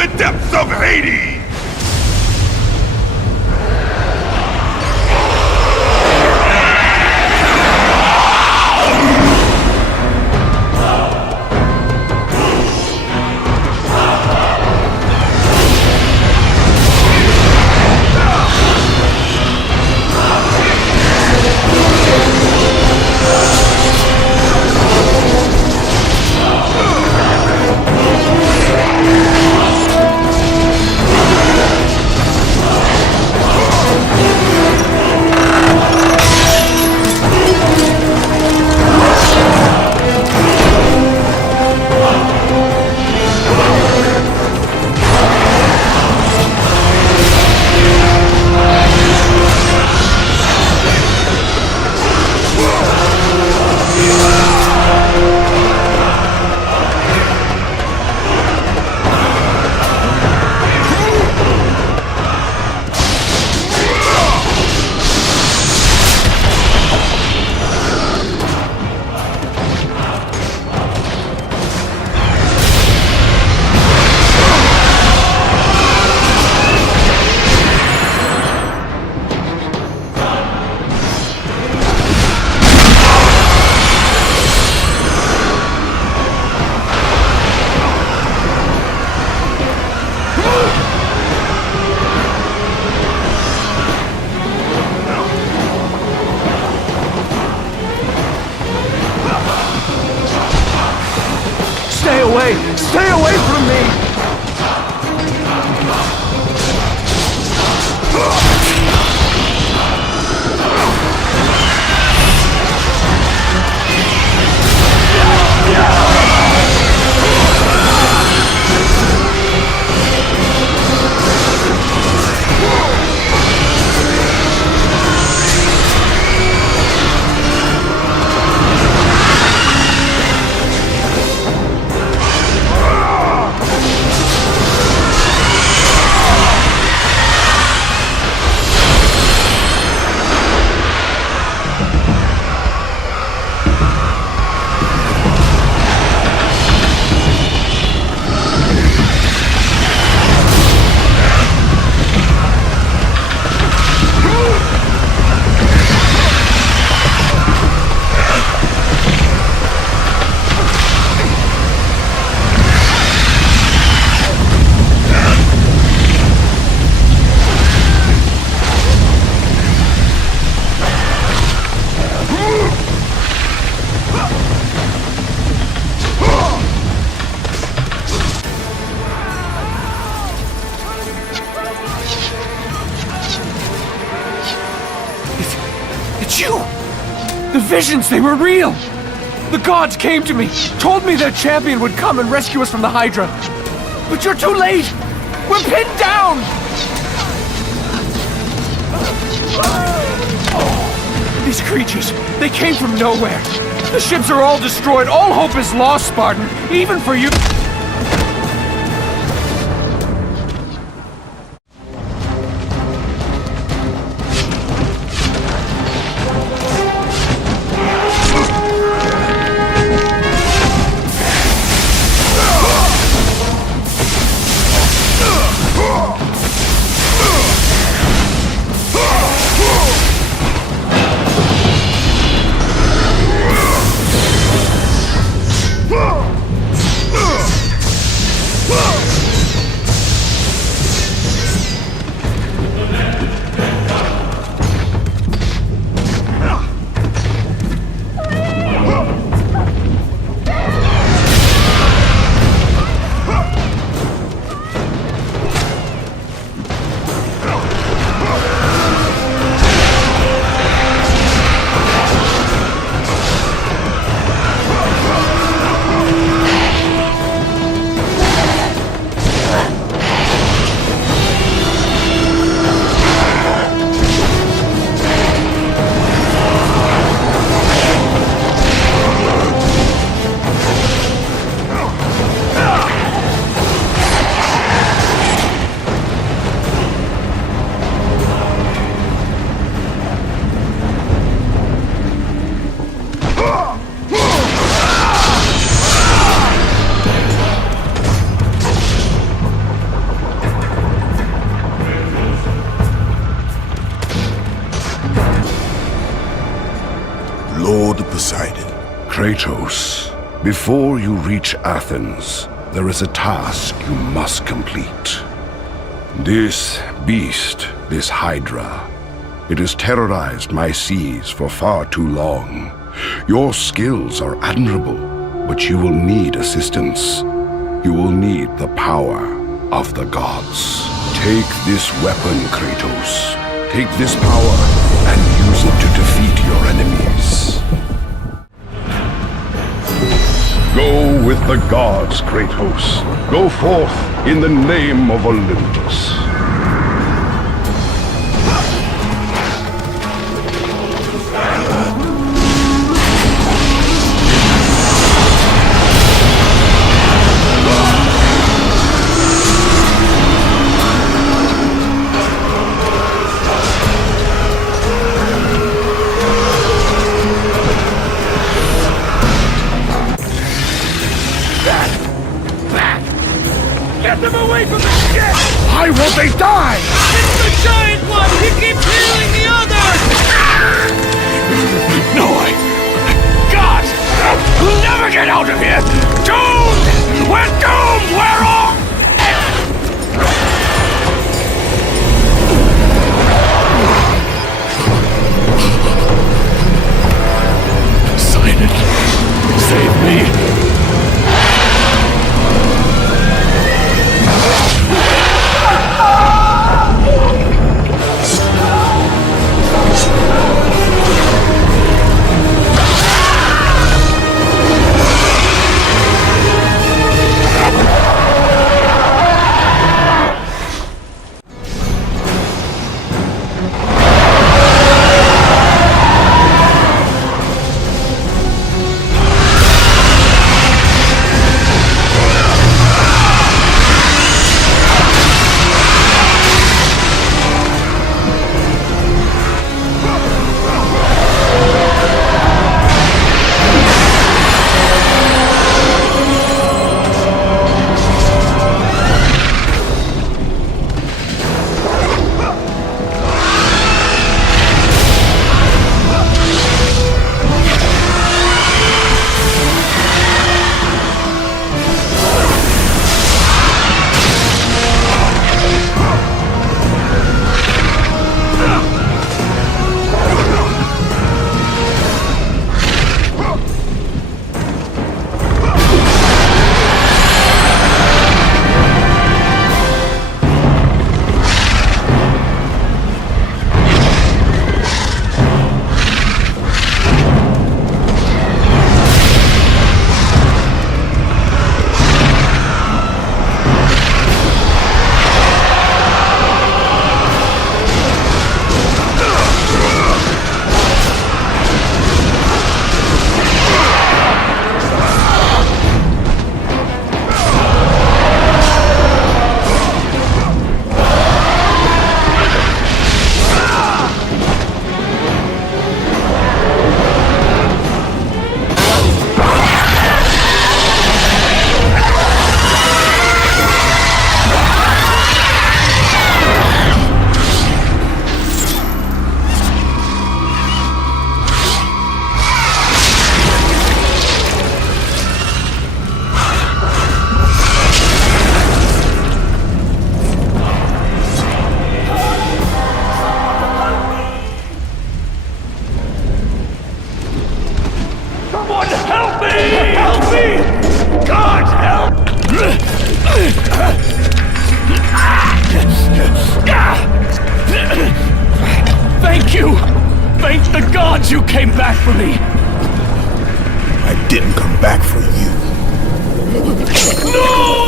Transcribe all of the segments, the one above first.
the depths of Hades! Stay away from me! The visions, they were real! The gods came to me, told me their champion would come and rescue us from the Hydra. But you're too late! We're pinned down! These creatures, they came from nowhere. The ships are all destroyed, all hope is lost, Spartan, even for you. Lord Poseidon. Kratos, before you reach Athens, there is a task you must complete. This beast, this Hydra, it has terrorized my seas for far too long. Your skills are admirable, but you will need assistance. You will need the power of the gods. Take this weapon, Kratos. Take this power and use it to defeat your enemies. Go with the gods, Kratos. Go forth in the name of Olympus. Get them away from the ship! Why won't they die? It's the giant one! He keeps healing the others! No way! God! We'll never get out of here! Doomed! We're doomed! We're all... Sign it. Save me. Thank you! Thank the gods you came back for me! I didn't come back for you. No!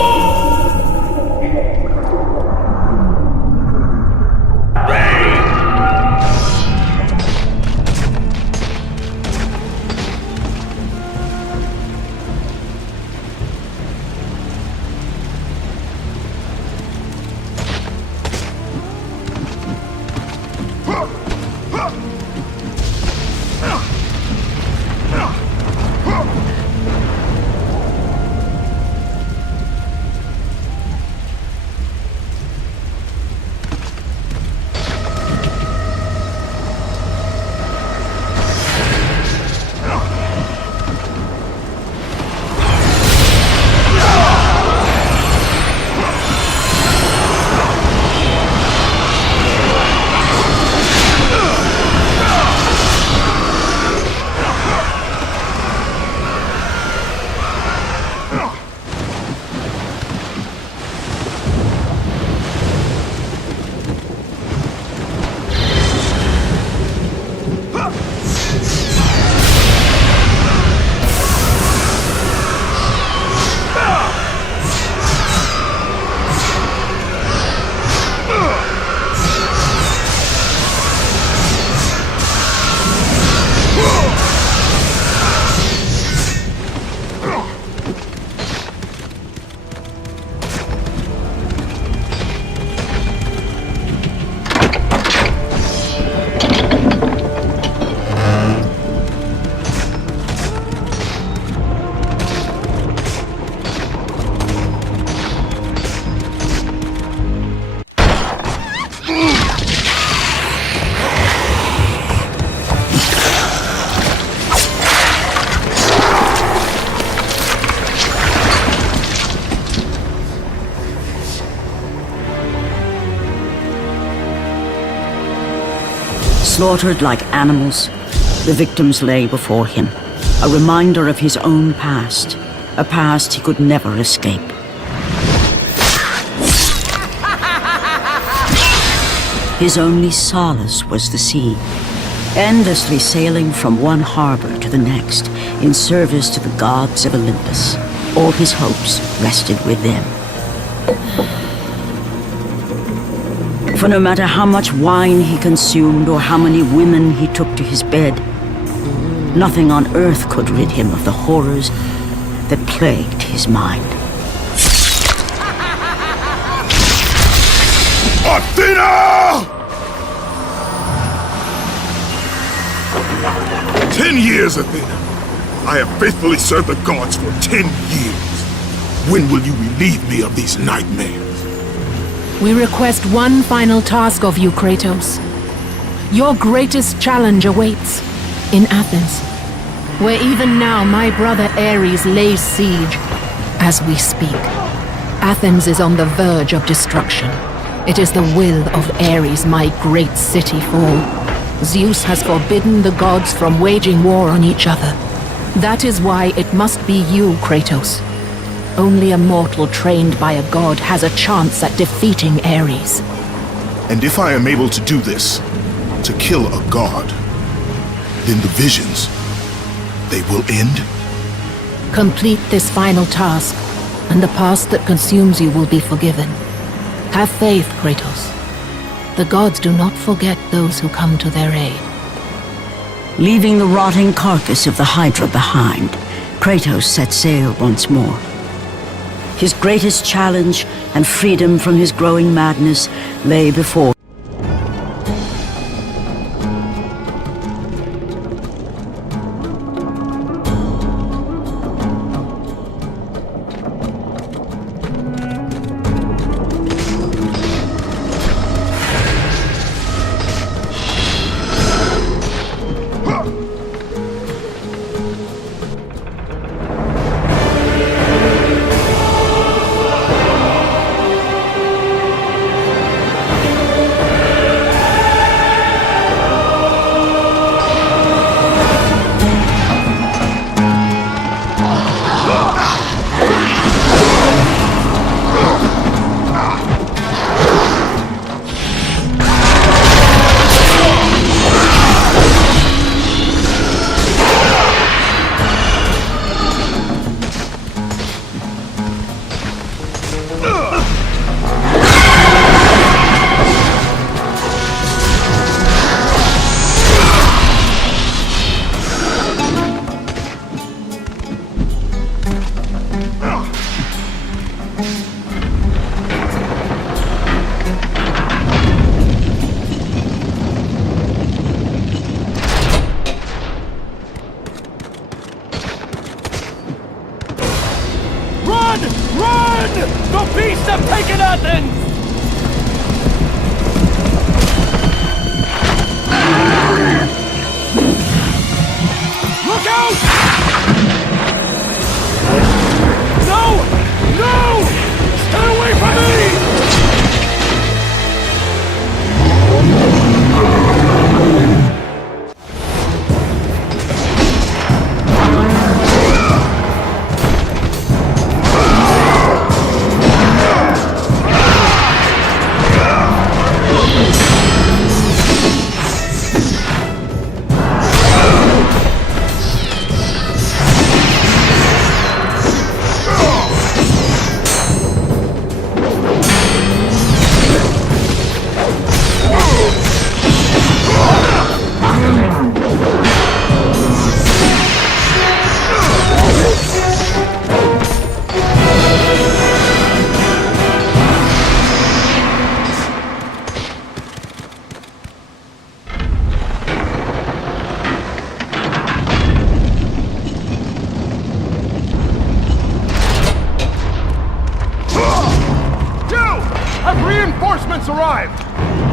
Slaughtered like animals, the victims lay before him, a reminder of his own past, a past he could never escape. His only solace was the sea, endlessly sailing from one harbor to the next in service to the gods of Olympus. All his hopes rested with them. For no matter how much wine he consumed or how many women he took to his bed, nothing on earth could rid him of the horrors that plagued his mind. Athena! 10 years, Athena. I have faithfully served the gods for 10 years. When will you relieve me of these nightmares? We request one final task of you, Kratos. Your greatest challenge awaits in Athens, where even now my brother Ares lays siege as we speak. Athens is on the verge of destruction. It is the will of Ares my great city fall. Zeus has forbidden the gods from waging war on each other. That is why it must be you, Kratos. Only a mortal trained by a god has a chance at defeating Ares. And if I am able to do this, to kill a god, then the visions, they will end? Complete this final task, and the past that consumes you will be forgiven. Have faith, Kratos. The gods do not forget those who come to their aid. Leaving the rotting carcass of the Hydra behind, Kratos set sail once more. His greatest challenge and freedom from his growing madness lay before. The beasts have taken Athens! Look out! No! No! Stay away from me! Reinforcements arrived!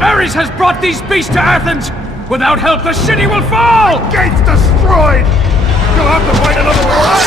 Ares has brought these beasts to Athens! Without help, the city will fall! Gates destroyed! You'll have to fight another war!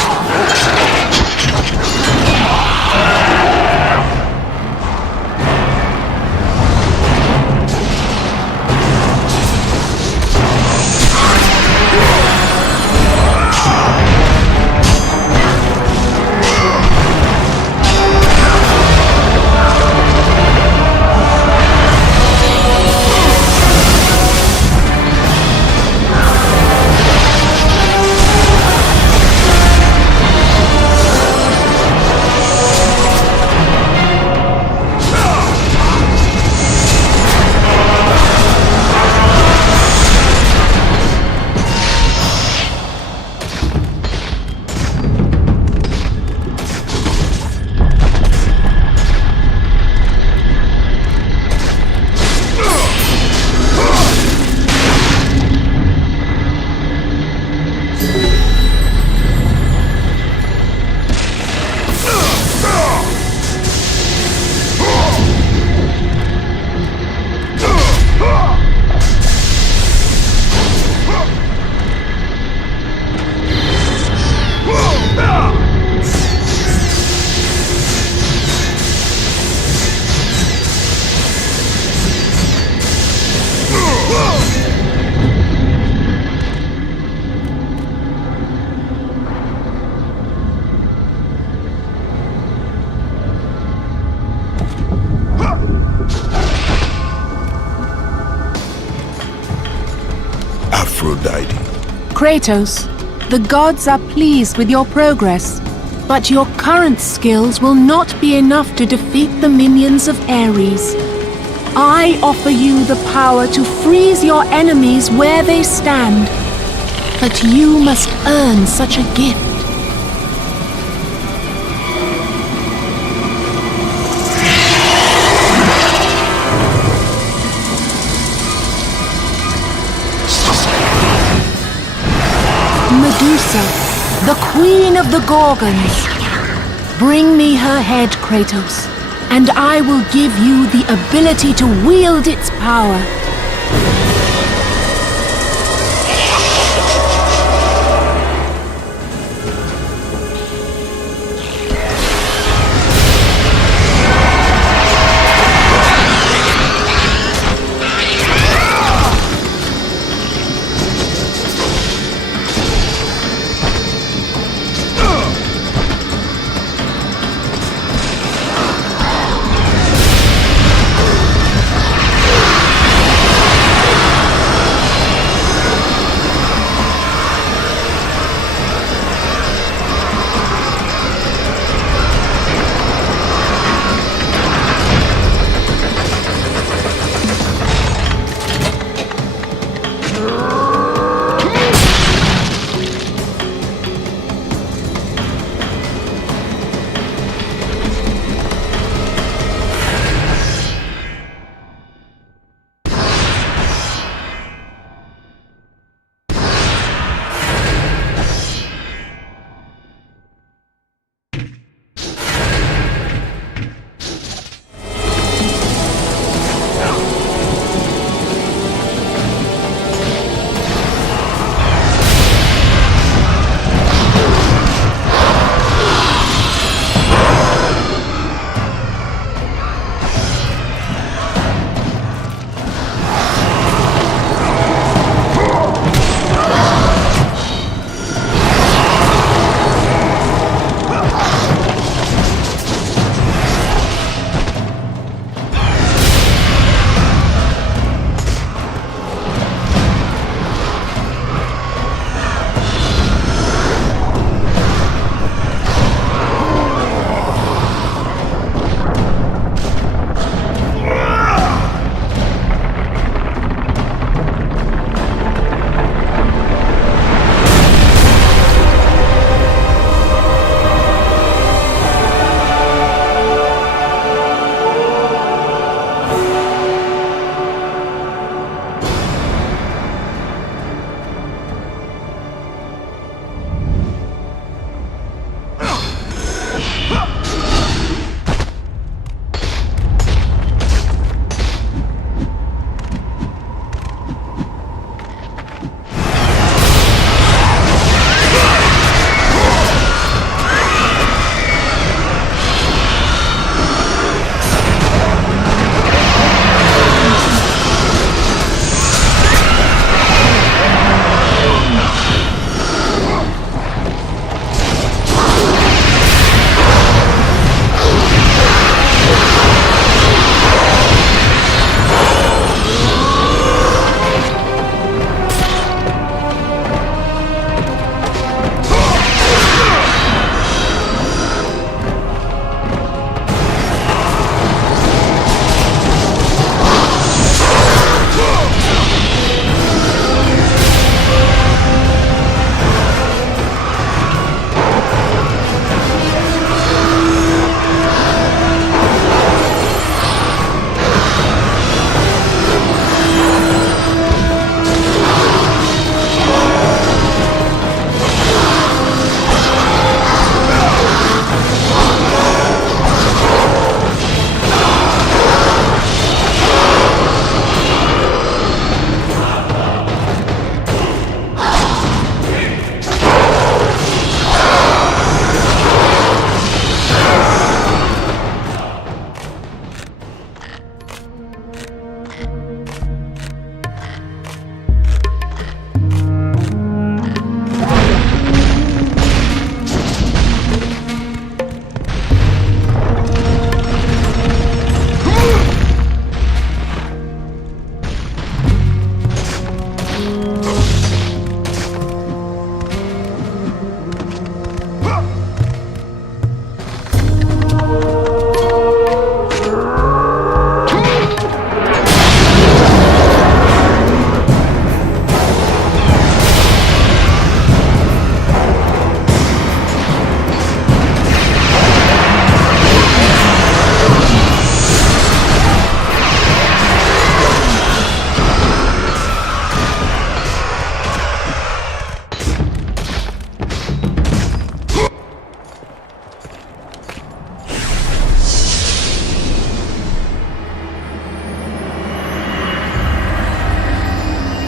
Aphrodite. Kratos, the gods are pleased with your progress, but your current skills will not be enough to defeat the minions of Ares. I offer you the power to freeze your enemies where they stand, but you must earn such a gift. Medusa, the queen of the Gorgons. Bring me her head, Kratos, and I will give you the ability to wield its power.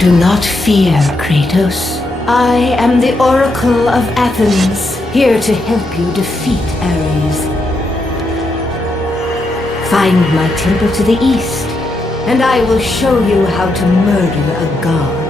Do not fear, Kratos. I am the Oracle of Athens, here to help you defeat Ares. Find my temple to the east, and I will show you how to murder a god.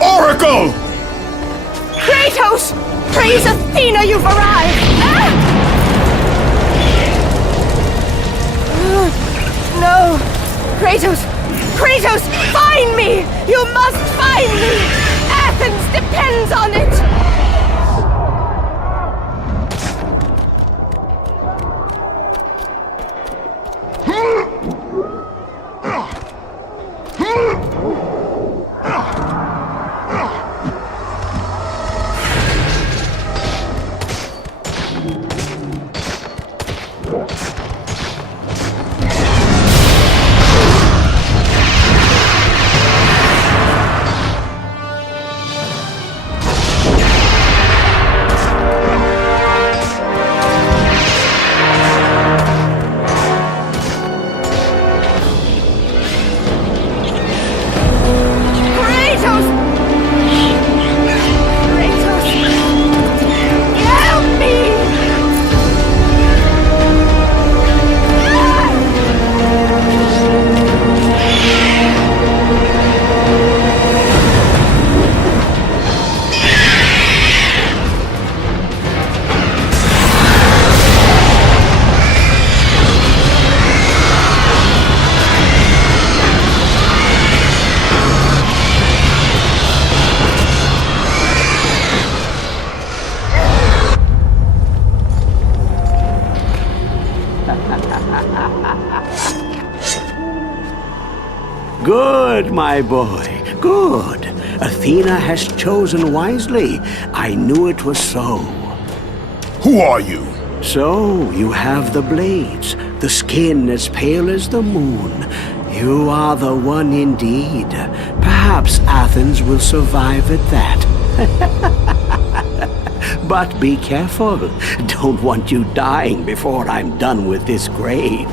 Oracle! Kratos! Praise Athena, you've arrived! No! Kratos! Kratos! Find me! You must find me! Athens depends on it! Good, my boy. Good. Athena has chosen wisely. I knew it was so. Who are you? So, you have the blades, the skin as pale as the moon. You are the one indeed. Perhaps Athens will survive at that. But be careful. Don't want you dying before I'm done with this grave.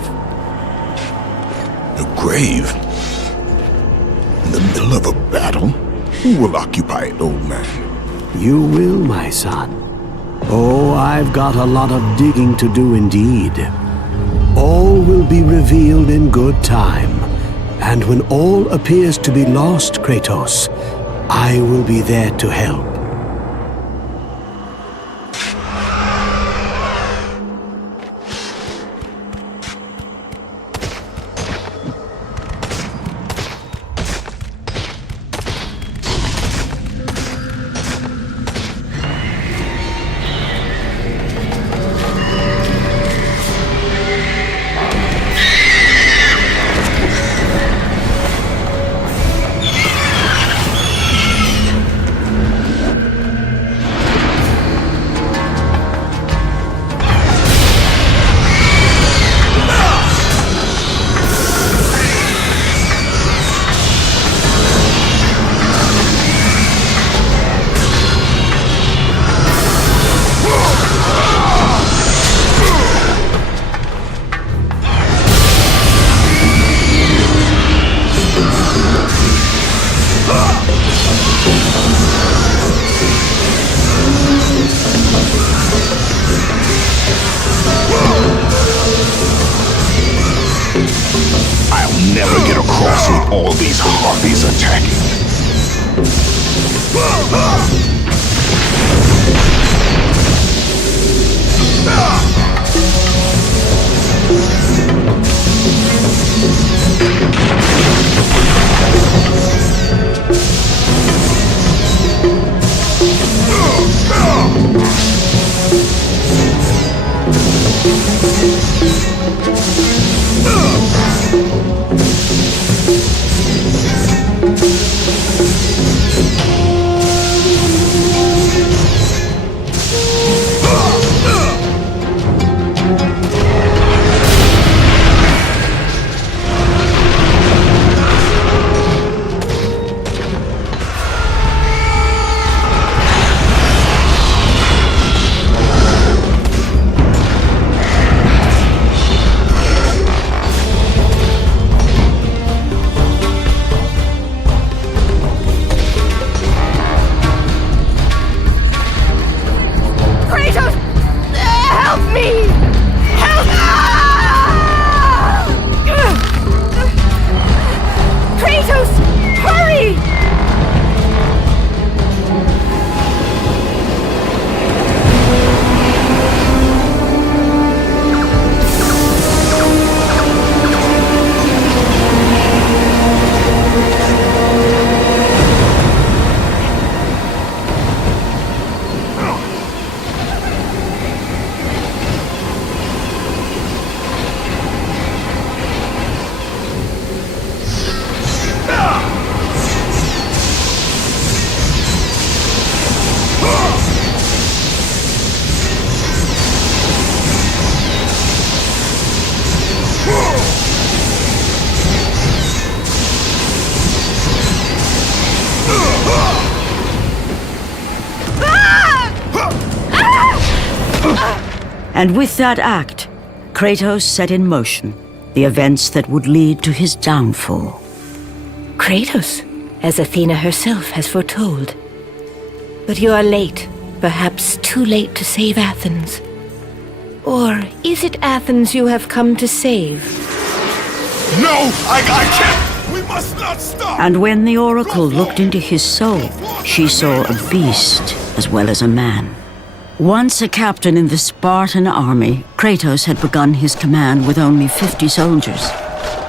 A grave? In the middle of a battle? Who will occupy it, old man? You will, my son. Oh, I've got a lot of digging to do indeed. All will be revealed in good time. And when all appears to be lost, Kratos, I will be there to help. Never get across with all these harpies attacking. And with that act, Kratos set in motion the events that would lead to his downfall. Kratos, as Athena herself has foretold. But you are late, perhaps too late to save Athens. Or is it Athens you have come to save? No! I can't! We must not stop! And when the Oracle looked into his soul, she saw a beast as well as a man. Once a captain in the Spartan army, Kratos had begun his command with only 50 soldiers.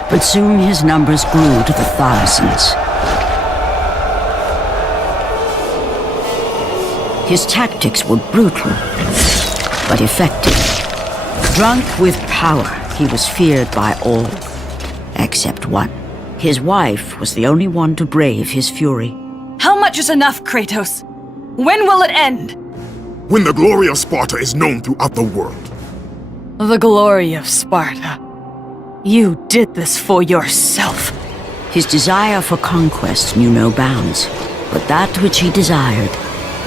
But soon his numbers grew to the thousands. His tactics were brutal, but effective. Drunk with power, he was feared by all, except one. His wife was the only one to brave his fury. How much is enough, Kratos? When will it end? When the glory of Sparta is known throughout the world. The glory of Sparta. You did this for yourself. His desire for conquest knew no bounds, but that which he desired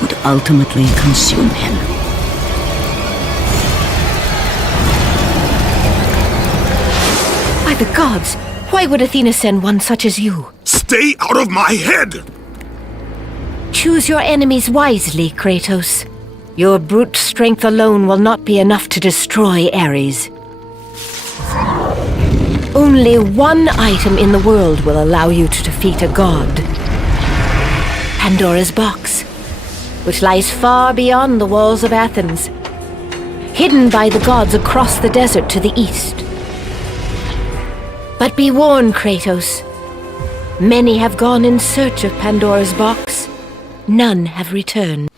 would ultimately consume him. By the gods, why would Athena send one such as you? Stay out of my head! Choose your enemies wisely, Kratos. Your brute strength alone will not be enough to destroy Ares. Only one item in the world will allow you to defeat a god. Pandora's box, which lies far beyond the walls of Athens, hidden by the gods across the desert to the east. But be warned, Kratos. Many have gone in search of Pandora's box. None have returned.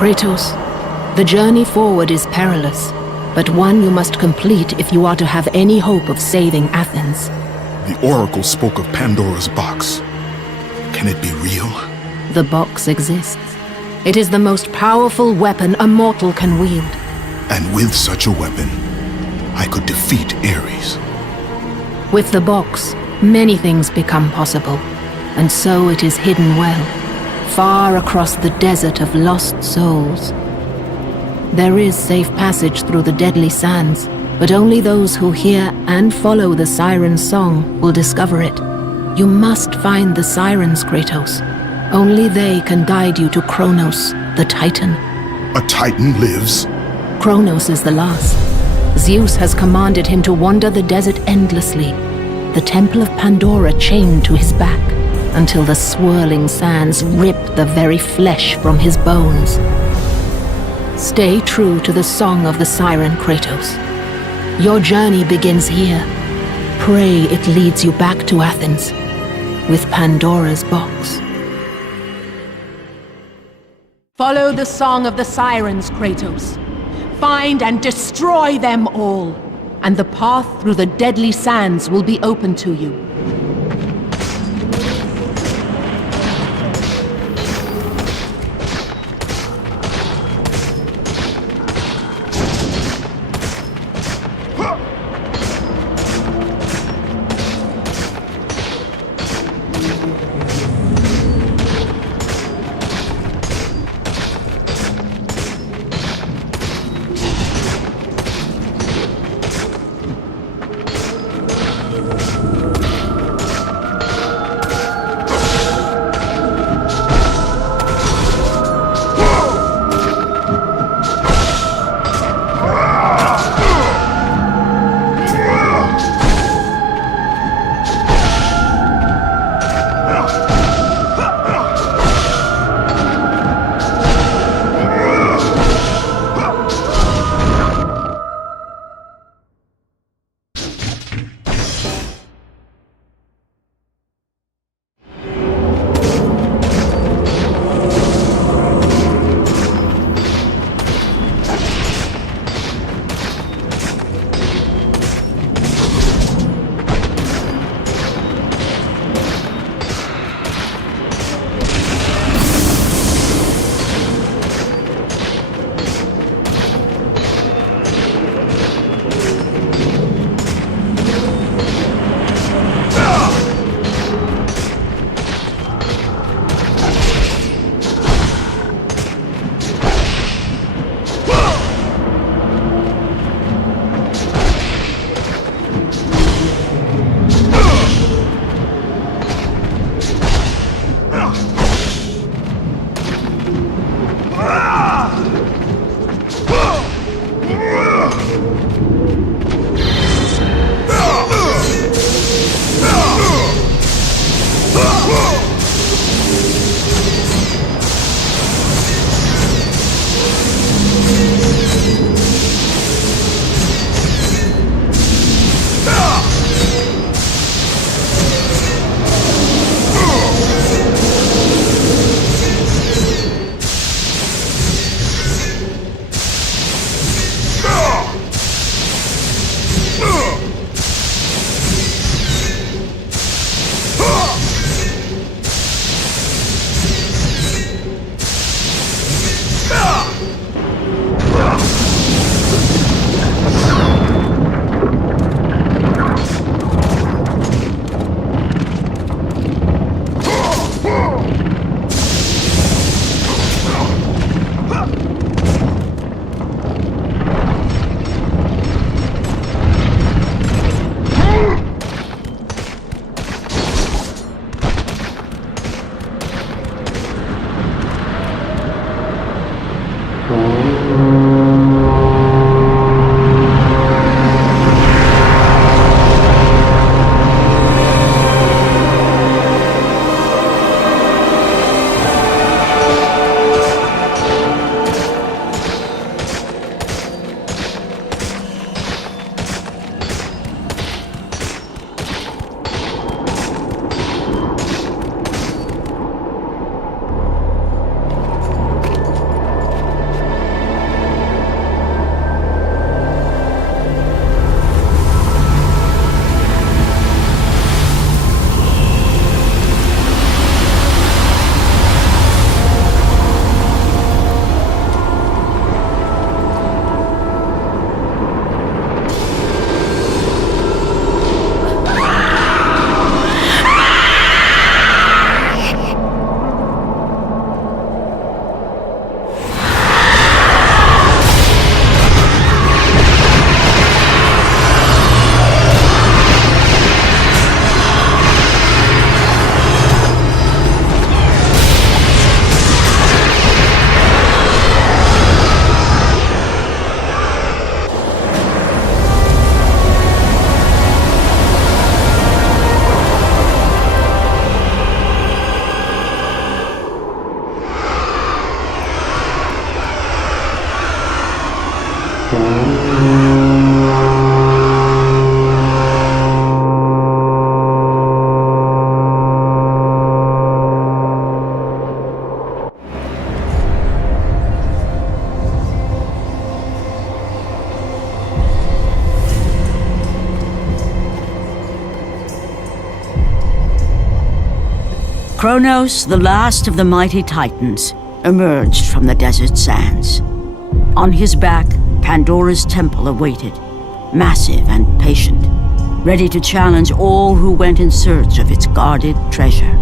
Kratos, the journey forward is perilous, but one you must complete if you are to have any hope of saving Athens. The Oracle spoke of Pandora's box. Can it be real? The box exists. It is the most powerful weapon a mortal can wield. And with such a weapon, I could defeat Ares. With the box, many things become possible, and so it is hidden well, far across the desert of lost souls. There is safe passage through the deadly sands, but only those who hear and follow the siren's song will discover it. You must find the sirens, Kratos. Only they can guide you to Kronos, the Titan. A Titan lives? Kronos is the last. Zeus has commanded him to wander the desert endlessly, the temple of Pandora chained to his back. until the swirling sands rip the very flesh from his bones. Stay true to the song of the siren, Kratos. Your journey begins here. Pray it leads you back to Athens, with Pandora's box. Follow the song of the sirens, Kratos. Find and destroy them all, and the path through the deadly sands will be open to you. Kronos, the last of the mighty Titans, emerged from the desert sands. On his back, Pandora's temple awaited, massive and patient, ready to challenge all who went in search of its guarded treasure.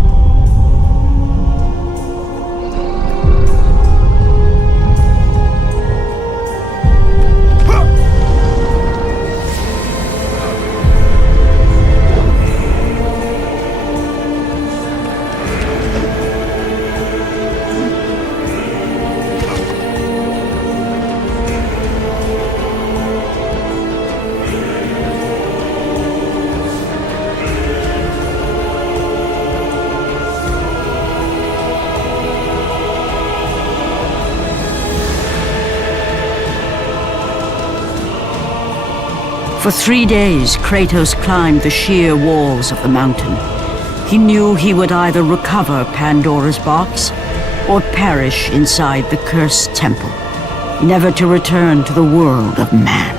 For 3 days, Kratos climbed the sheer walls of the mountain. He knew he would either recover Pandora's box or perish inside the cursed temple, never to return to the world of man.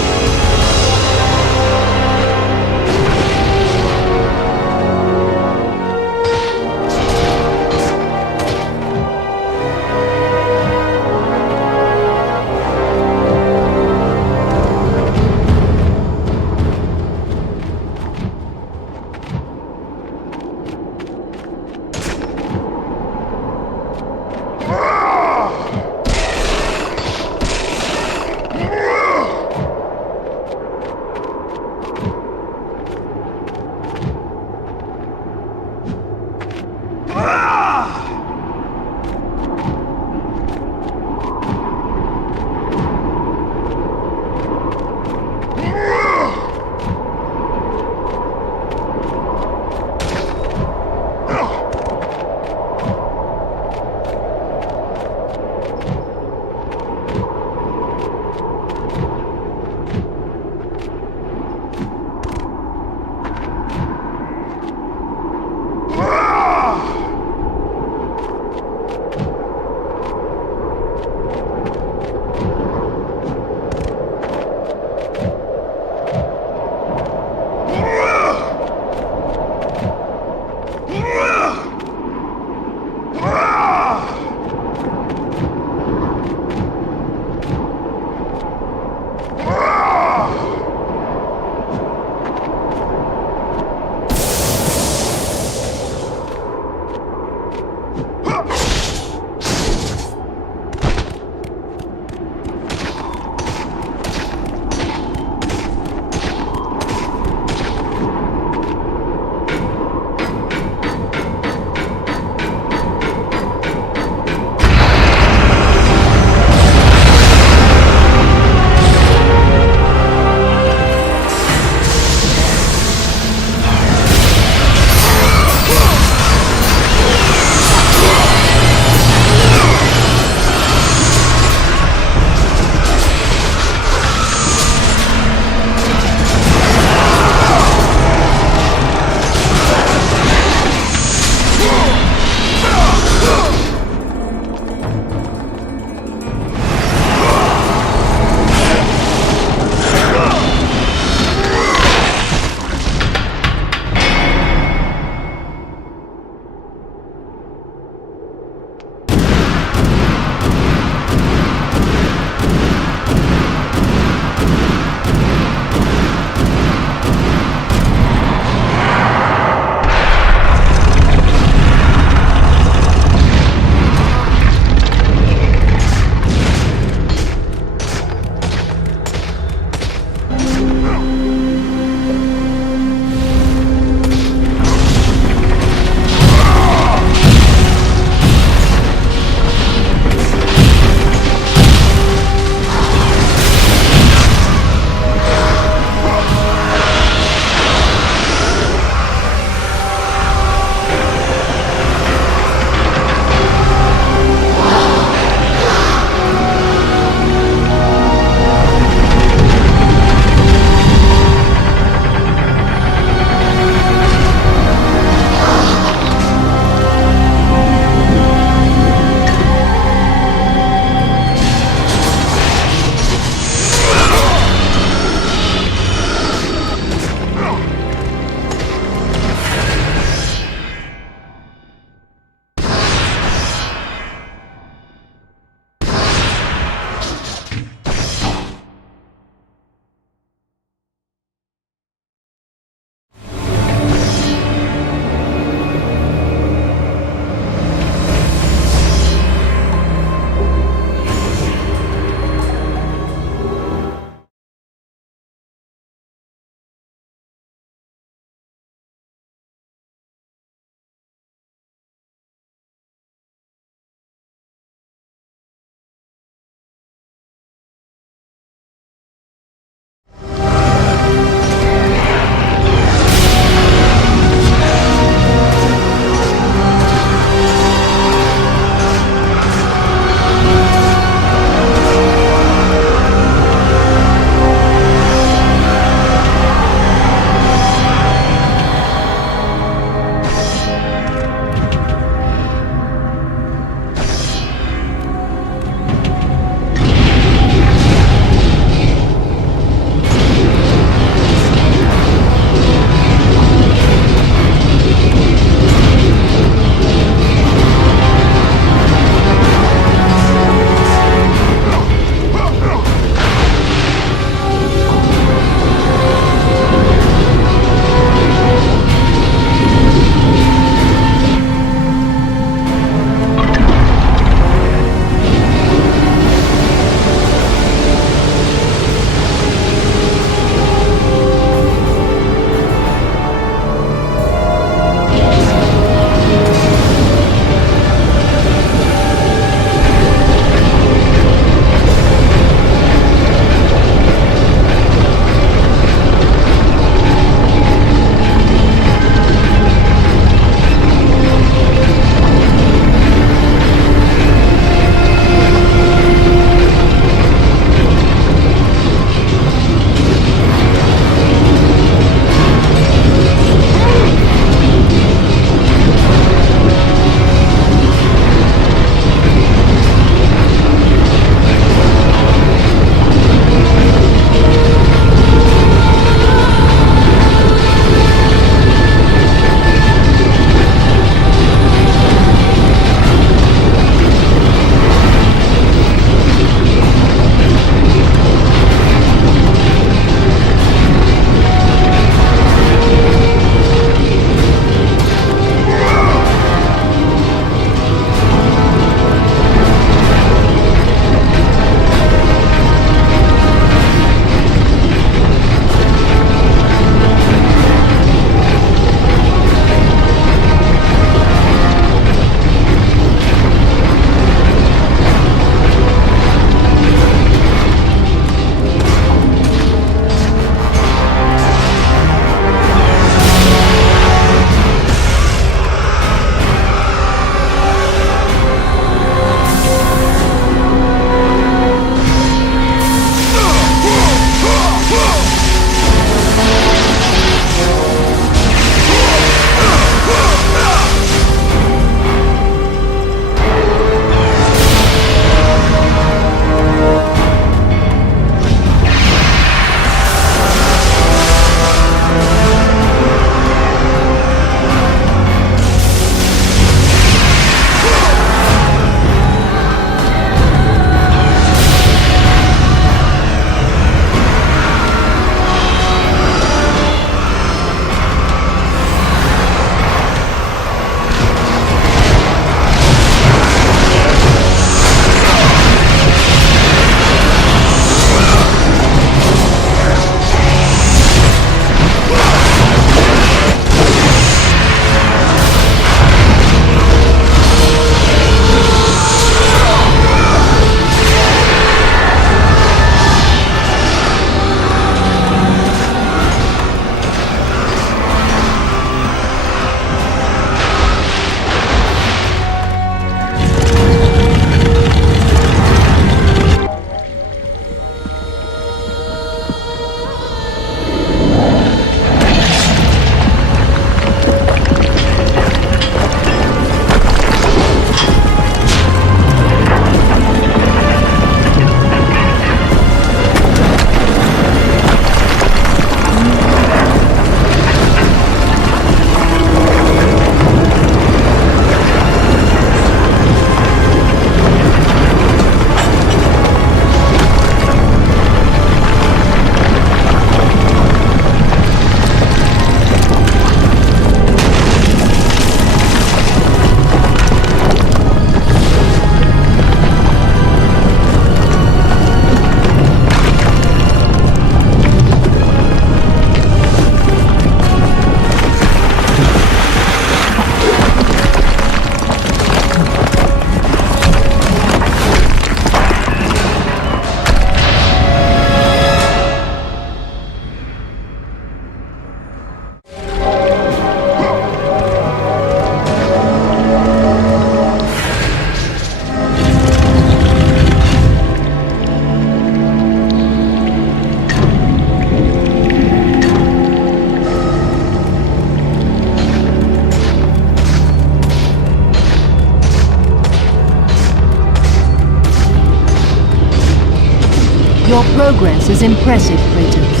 Your progress is impressive, Kratos.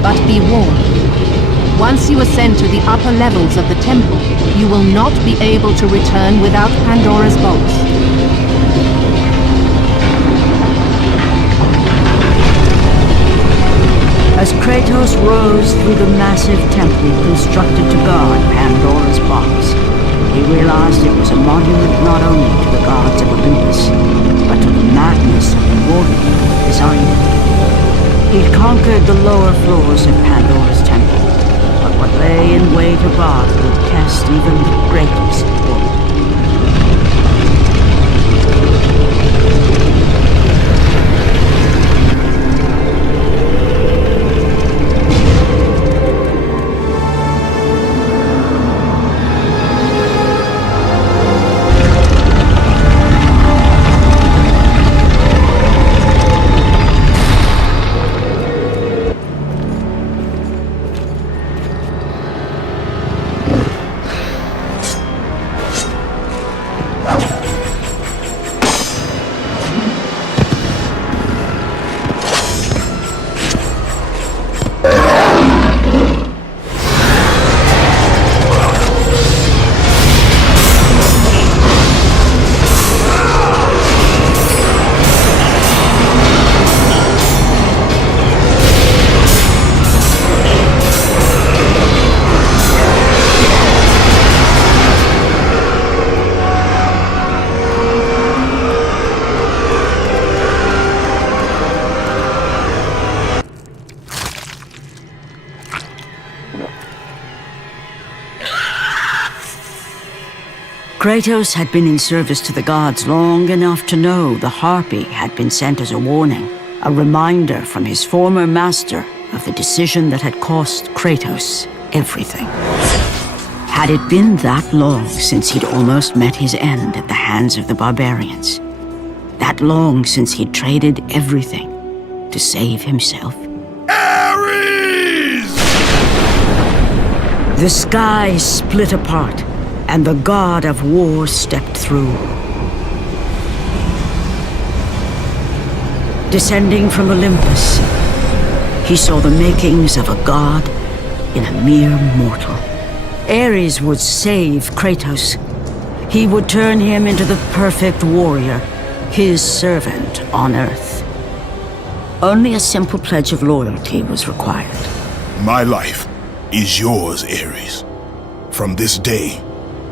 But be warned. Once you ascend to the upper levels of the temple, you will not be able to return without Pandora's box. As Kratos rose through the massive temple constructed to guard Pandora's box, he realized it was a monument not only to the gods of Olympus, but to the madness of the warrior who designed it. He'd conquered the lower floors of Pandora's temple, but what lay in wait above would test even the greatest warrior. Kratos had been in service to the gods long enough to know the Harpy had been sent as a warning, a reminder from his former master of the decision that had cost Kratos everything. Had it been that long since he'd almost met his end at the hands of the barbarians? That long since he'd traded everything to save himself? Ares! The sky split apart, and the god of war stepped through. Descending from Olympus, he saw the makings of a god in a mere mortal. Ares would save Kratos. He would turn him into the perfect warrior, his servant on Earth. Only a simple pledge of loyalty was required. My life is yours, Ares. From this day,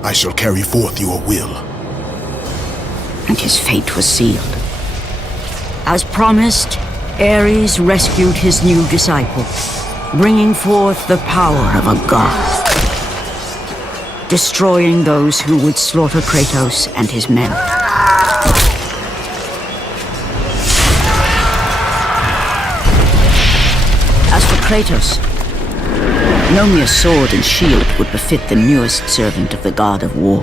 I shall carry forth your will. And his fate was sealed. As promised, Ares rescued his new disciple, bringing forth the power of a god, destroying those who would slaughter Kratos and his men. As for Kratos, no mere sword and shield would befit the newest servant of the god of war.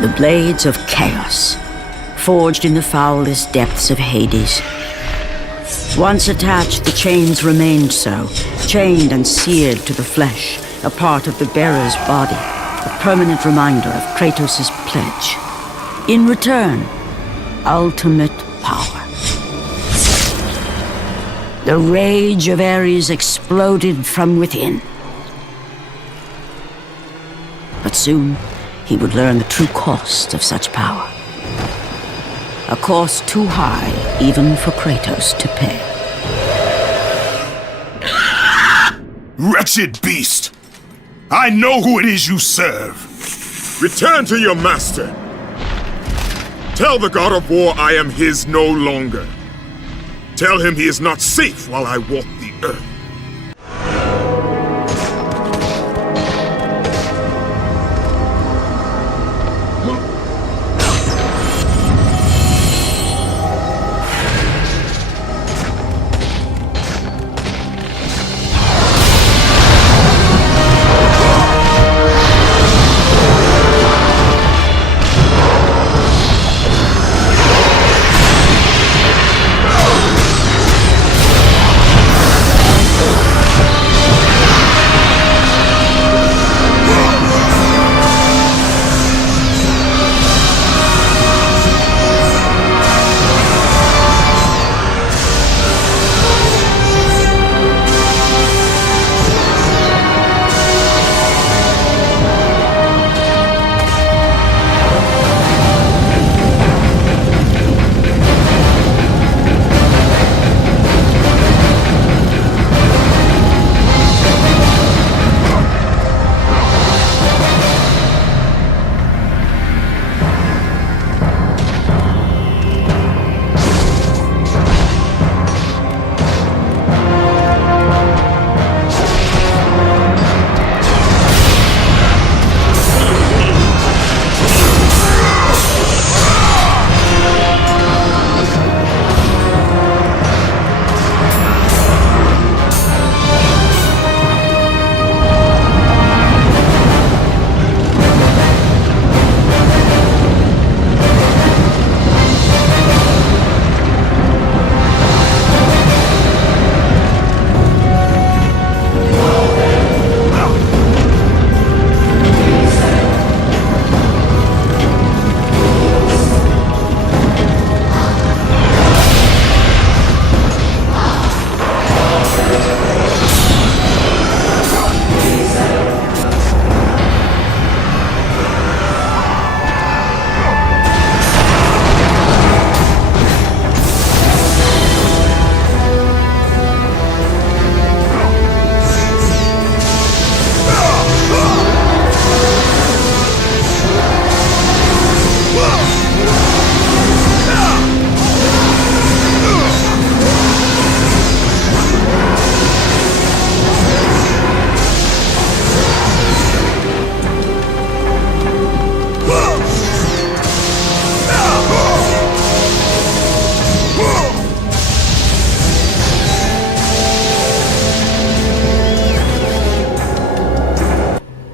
The blades of chaos, forged in the foulest depths of Hades. Once attached, the chains remained so, chained and seared to the flesh, a part of the bearer's body, a permanent reminder of Kratos' pledge. In return, ultimate power. The rage of Ares exploded from within. But soon, he would learn the true cost of such power. A cost too high even for Kratos to pay. Wretched beast! I know who it is you serve! Return to your master! Tell the god of war I am his no longer. Tell him he is not safe while I walk the earth.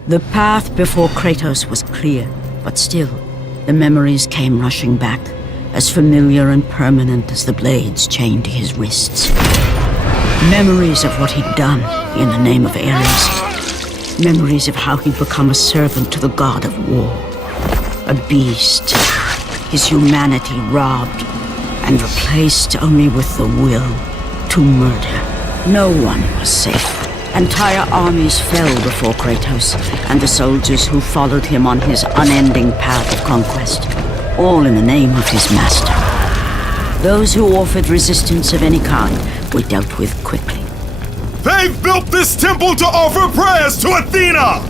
The path before Kratos was clear, but still, the memories came rushing back, as familiar and permanent as the blades chained to his wrists. Memories of what he'd done in the name of Ares. Memories of how he'd become a servant to the god of war. A beast, his humanity robbed and replaced only with the will to murder. No one was safe. Entire armies fell before Kratos and the soldiers who followed him on his unending path of conquest, all in the name of his master. Those who offered resistance of any kind were dealt with quickly. They've built this temple to offer prayers to Athena!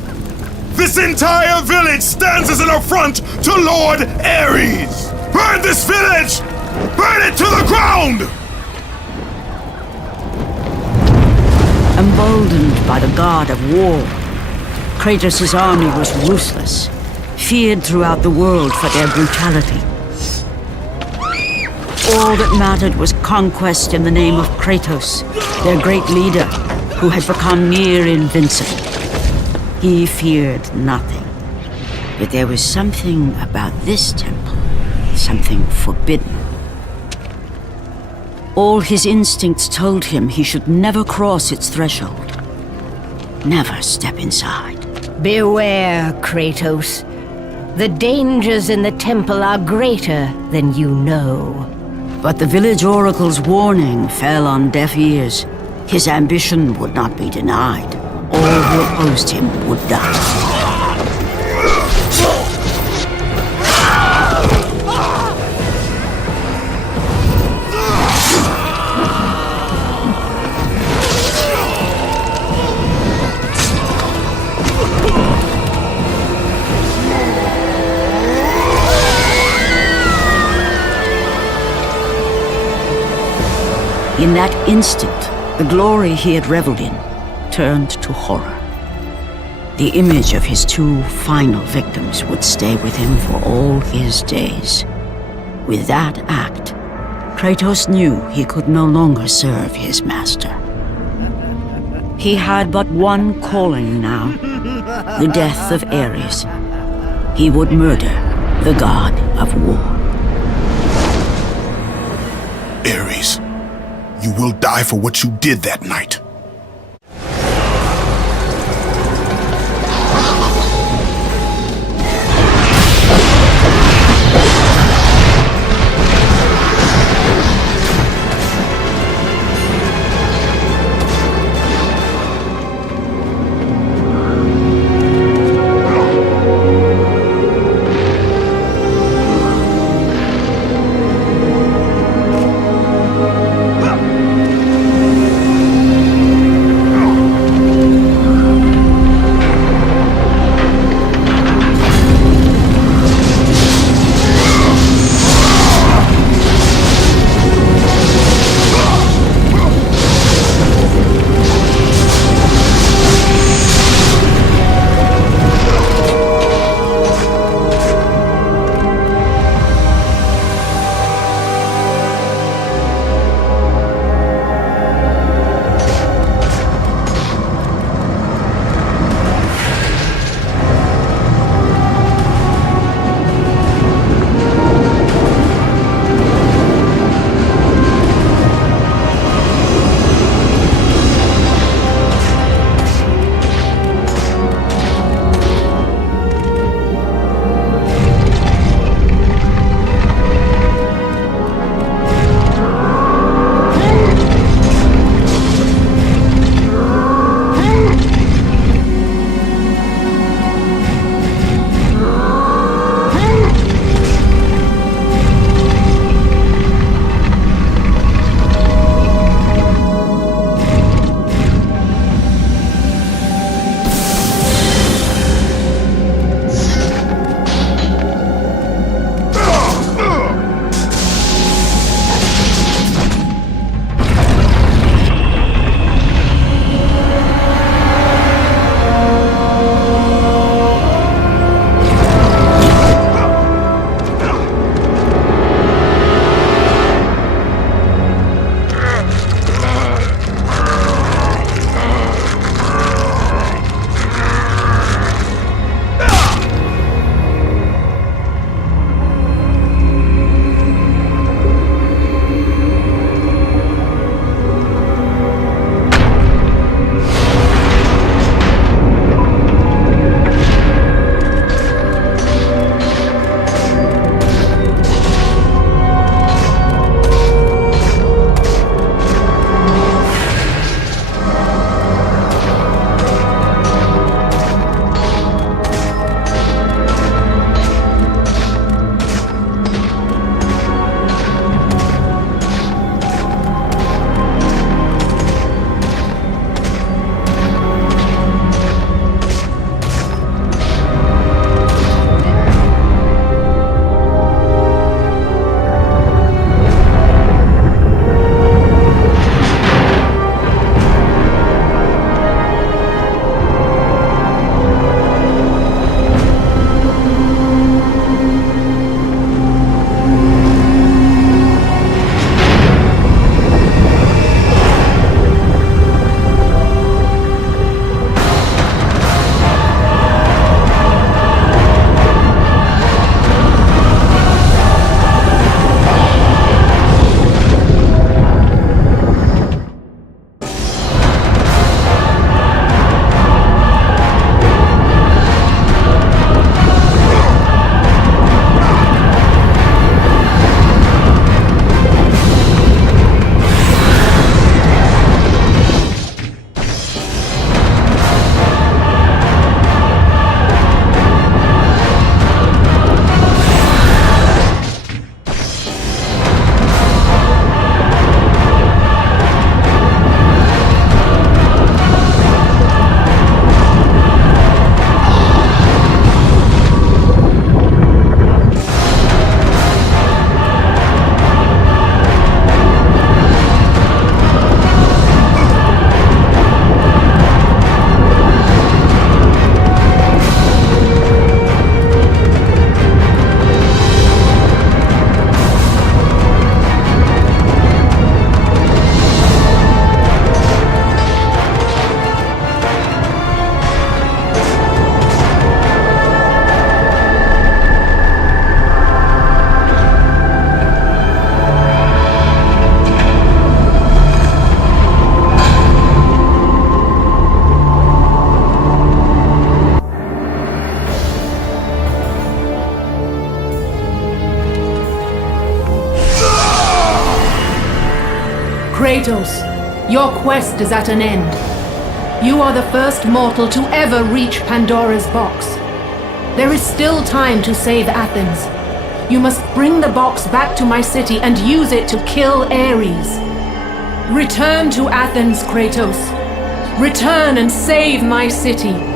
This entire village stands as an affront to Lord Ares! Burn this village! Burn it to the ground! Emboldened by the god of war, Kratos' army was ruthless, feared throughout the world for their brutality. All that mattered was conquest in the name of Kratos, their great leader, who had become near invincible. He feared nothing. But there was something about this temple, something forbidden. All his instincts told him he should never cross its threshold. Never step inside. Beware, Kratos. The dangers in the temple are greater than you know. But the village oracle's warning fell on deaf ears. His ambition would not be denied. All who opposed him would die. In that instant, the glory he had reveled in turned to horror. The image of his two final victims would stay with him for all his days. With that act, Kratos knew he could no longer serve his master. He had but one calling now, the death of Ares. He would murder the god of war. Ares, you will die for what you did that night. Kratos, your quest is at an end. You are the first mortal to ever reach Pandora's box. There is still time to save Athens. You must bring the box back to my city and use it to kill Ares. Return to Athens, Kratos. Return and save my city.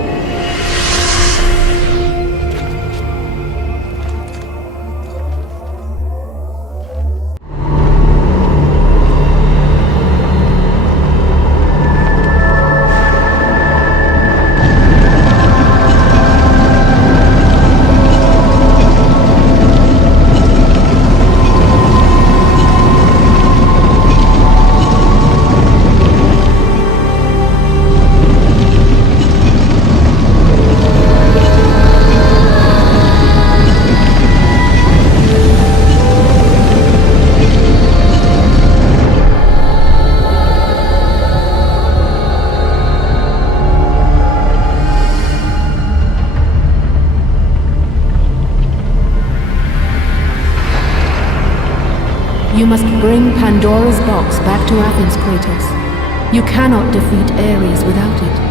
You must bring Pandora's box back to Athens, Kratos. You cannot defeat Ares without it.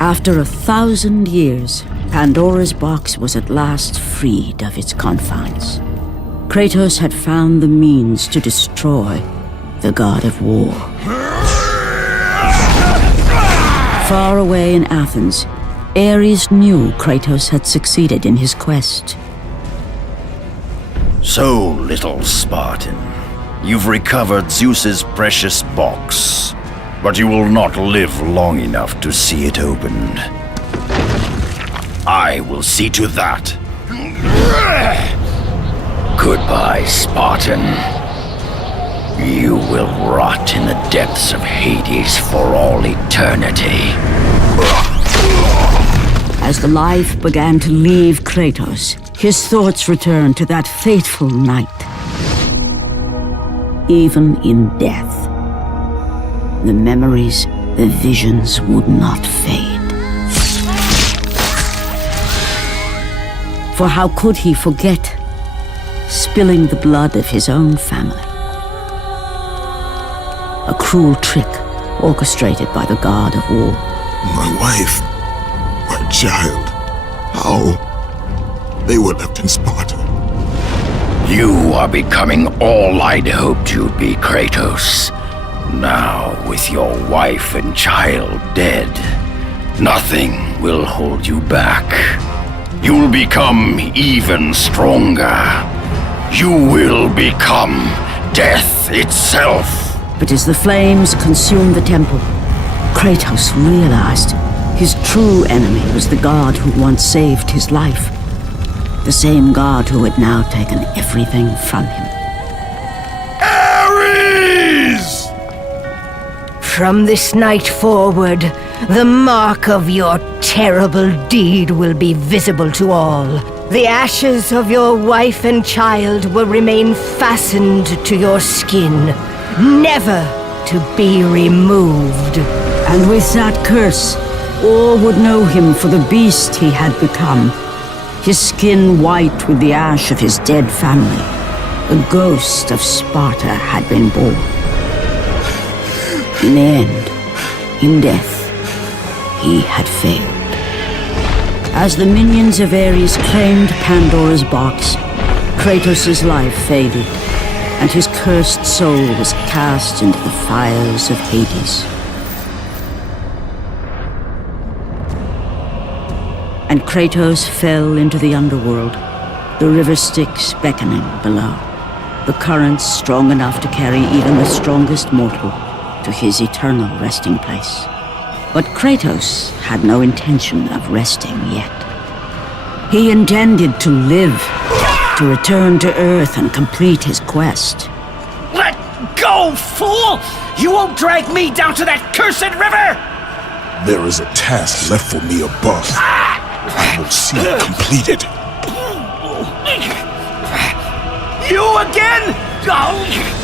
After 1,000 years, Pandora's box was at last freed of its confines. Kratos had found the means to destroy the god of war. Far away in Athens, Ares knew Kratos had succeeded in his quest. So, little Spartan, you've recovered Zeus's precious box, but you will not live long enough to see it opened. I will see to that. Goodbye, Spartan. You will rot in the depths of Hades for all eternity. As the life began to leave Kratos, his thoughts returned to that fateful night. Even in death, the memories, the visions would not fade. For how could he forget spilling the blood of his own family? A cruel trick orchestrated by the god of war. My wife, my child, how? They were left in Sparta. You are becoming all I'd hoped you'd be, Kratos. Now, with your wife and child dead, nothing will hold you back. You'll become even stronger. You will become death itself. But as the flames consumed the temple, Kratos realized his true enemy was the god who once saved his life. The same god who had now taken everything from him. Ares! From this night forward, the mark of your terrible deed will be visible to all. The ashes of your wife and child will remain fastened to your skin, never to be removed. And with that curse, all would know him for the beast he had become. His skin white with the ash of his dead family. The ghost of Sparta had been born. In the end, in death, he had failed. As the minions of Ares claimed Pandora's box, Kratos' life faded, and his cursed soul was cast into the fires of Hades. And Kratos fell into the underworld, the river Styx beckoning below, the currents strong enough to carry even the strongest mortal to his eternal resting place. But Kratos had no intention of resting yet. He intended to live, to return to Earth and complete his quest. Let go, fool! You won't drag me down to that cursed river! There is a task left for me above. I will see it completed. You again? Oh.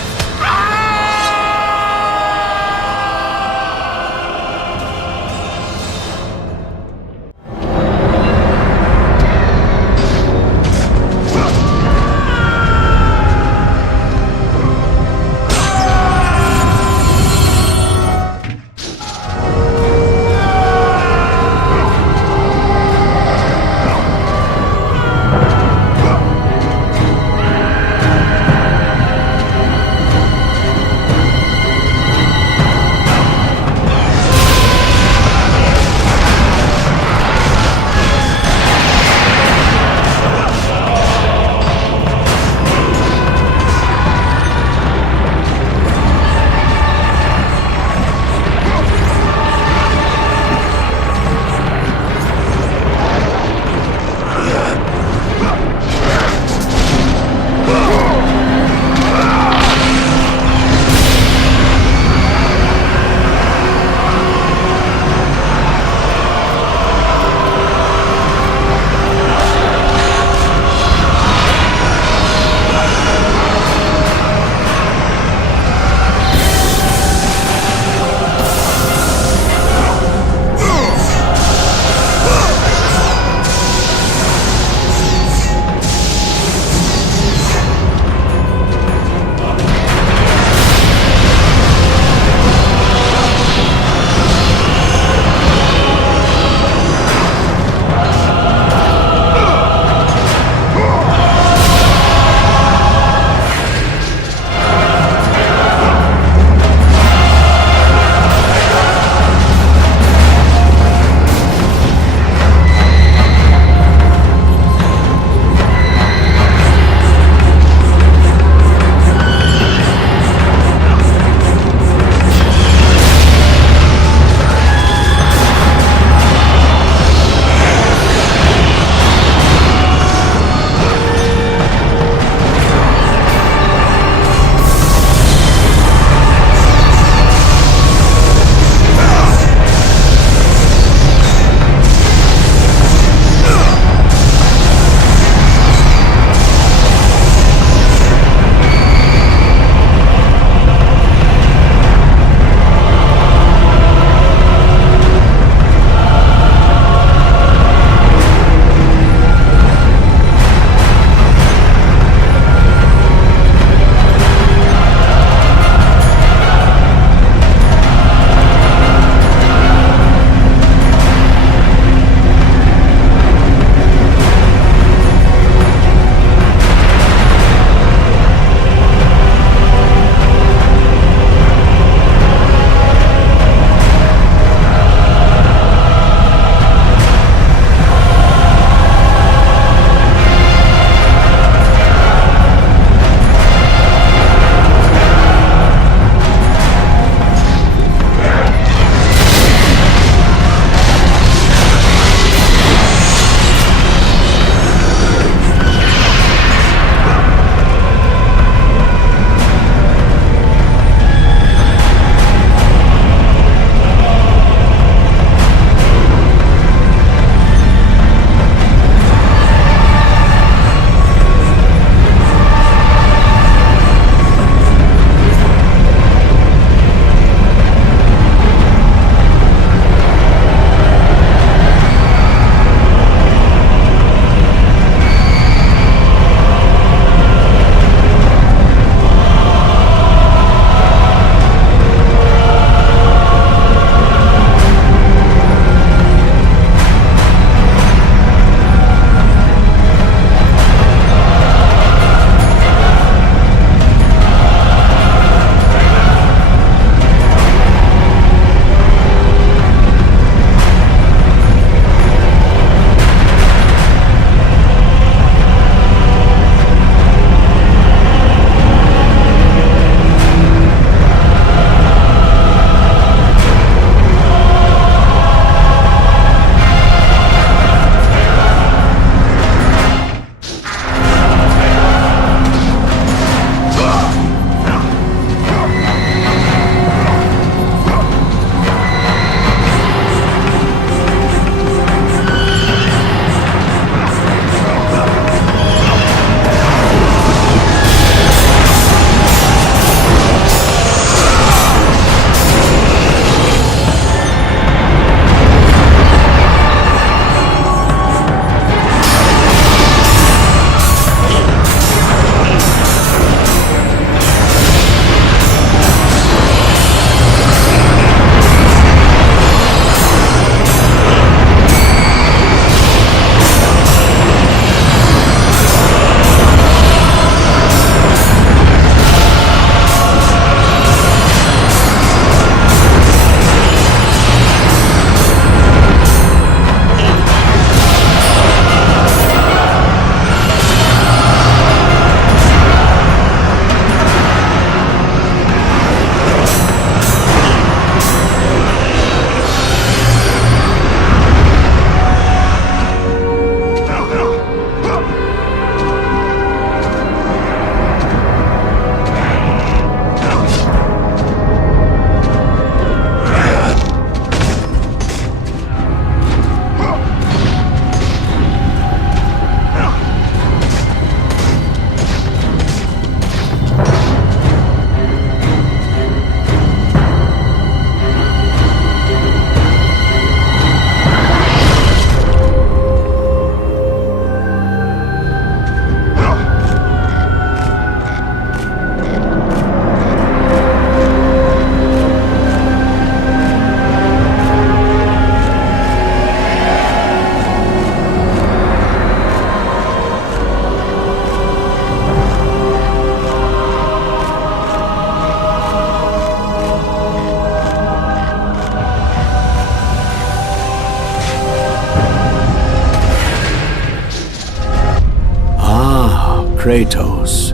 Kratos.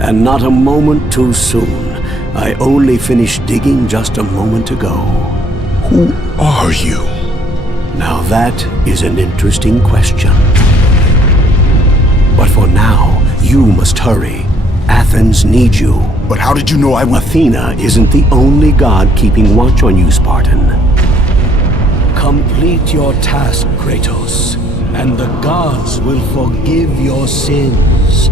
And not a moment too soon. I only finished digging just a moment ago. Who are you? Now that is an interesting question. But for now, you must hurry. Athens needs you. But how did you know I would... Athena isn't the only god keeping watch on you, Spartan. Complete your task, Kratos, and the gods will forgive your sins.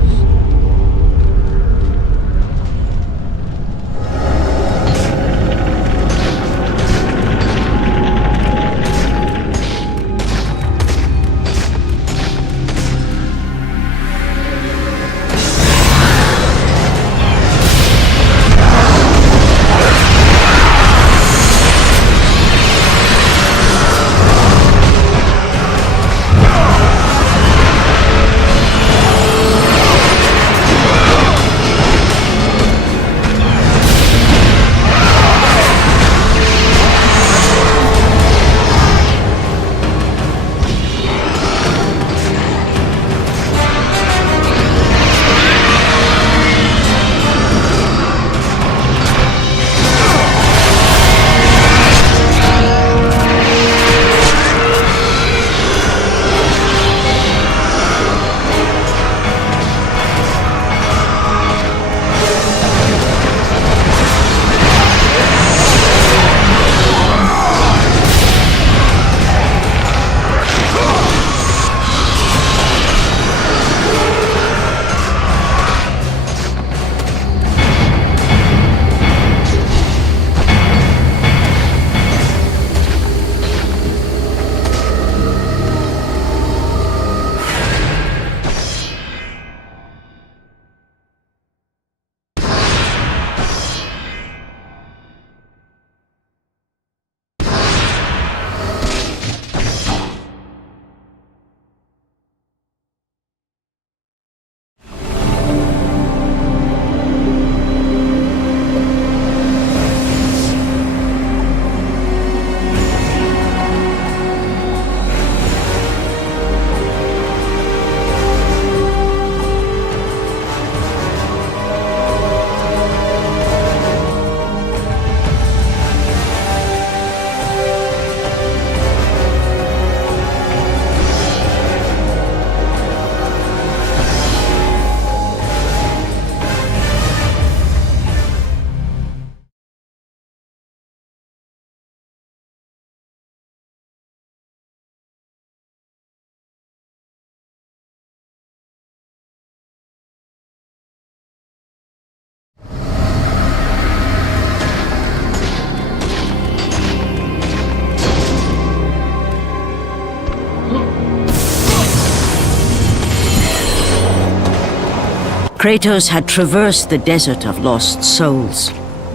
Kratos had traversed the desert of lost souls,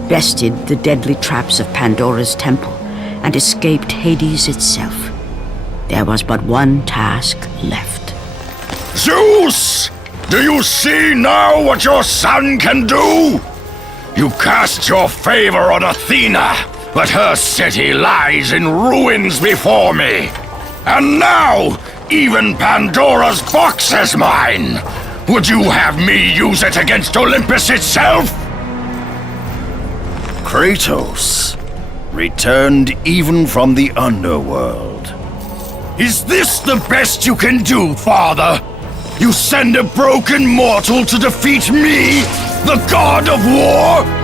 bested the deadly traps of Pandora's temple, and escaped Hades itself. There was but one task left. Zeus! Do you see now what your son can do? You cast your favor on Athena, but her city lies in ruins before me. And now, even Pandora's box is mine! Would you have me use it against Olympus itself? Kratos, returned even from the underworld. Is this the best you can do, father? You send a broken mortal to defeat me, the god of war?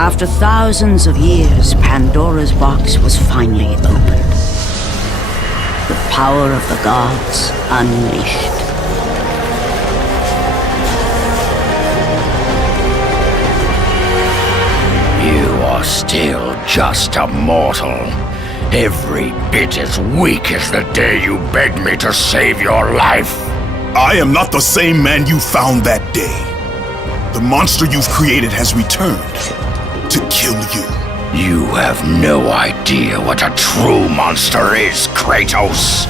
After thousands of years, Pandora's box was finally opened. The power of the gods unleashed. You are still just a mortal. Every bit as weak as the day you begged me to save your life. I am not the same man you found that day. The monster you've created has returned to kill you. You have no idea what a true monster is, Kratos.